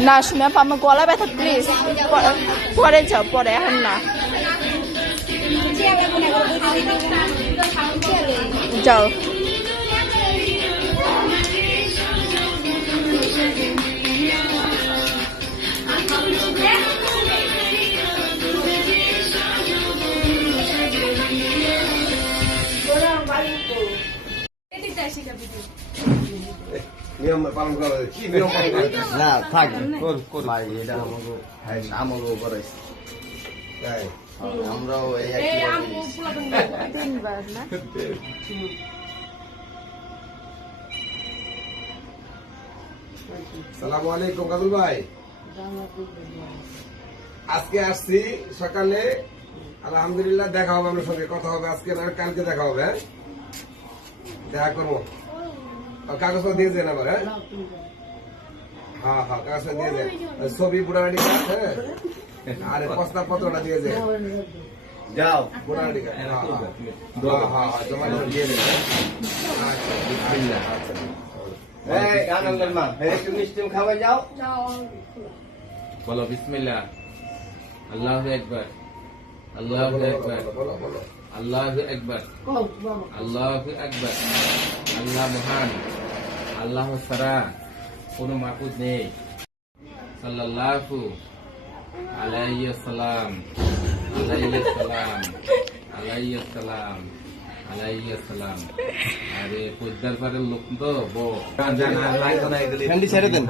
না শুনে আমার গলা ব্যথা প্লিজ পরে যাও পরে এখন না যাও নিয়ম পালন করা কি নিয়ম পালন না থাক ভাই এটা আমাকে করাইছে তাই আমরাও এই সালামু আলাইকুম কাজল ভাই আজকে আসছি সকালে আলহামদুলিল্লাহ দেখা হবে আপনার সঙ্গে কথা হবে আজকে না কালকে দেখা হবে দেখা করবো কাগজটা দিয়ে দেন আবার হ্যাঁ হ্যাঁ কাগজটা দিয়ে দেন ছবি বুড়াহাটি হ্যাঁ আরে প্রস্তাব পত্রটা দিয়ে দেন যাও বুড়াহাটি হ্যাঁ হ্যাঁ হ্যাঁ জমা দিয়ে দেন বলো বিসমিল্লাহ আল্লাহু আকবার আল্লাহু আকবার আল্লাহু আকবার আল্লাহু আকবার আল্লাহ মহান আল্লাহ ছাড়া কোনো মাবুদ নেই সাল্লাল্লাহু আলাইহি সাল্লাম আলাইহি সাল্লাম আলাইহি সাল্লাম আলাইহি সাল্লাম আরে পদ্মার পারের লোক তো বো জানা লাগতো না এগুলি ছেড়ে দেন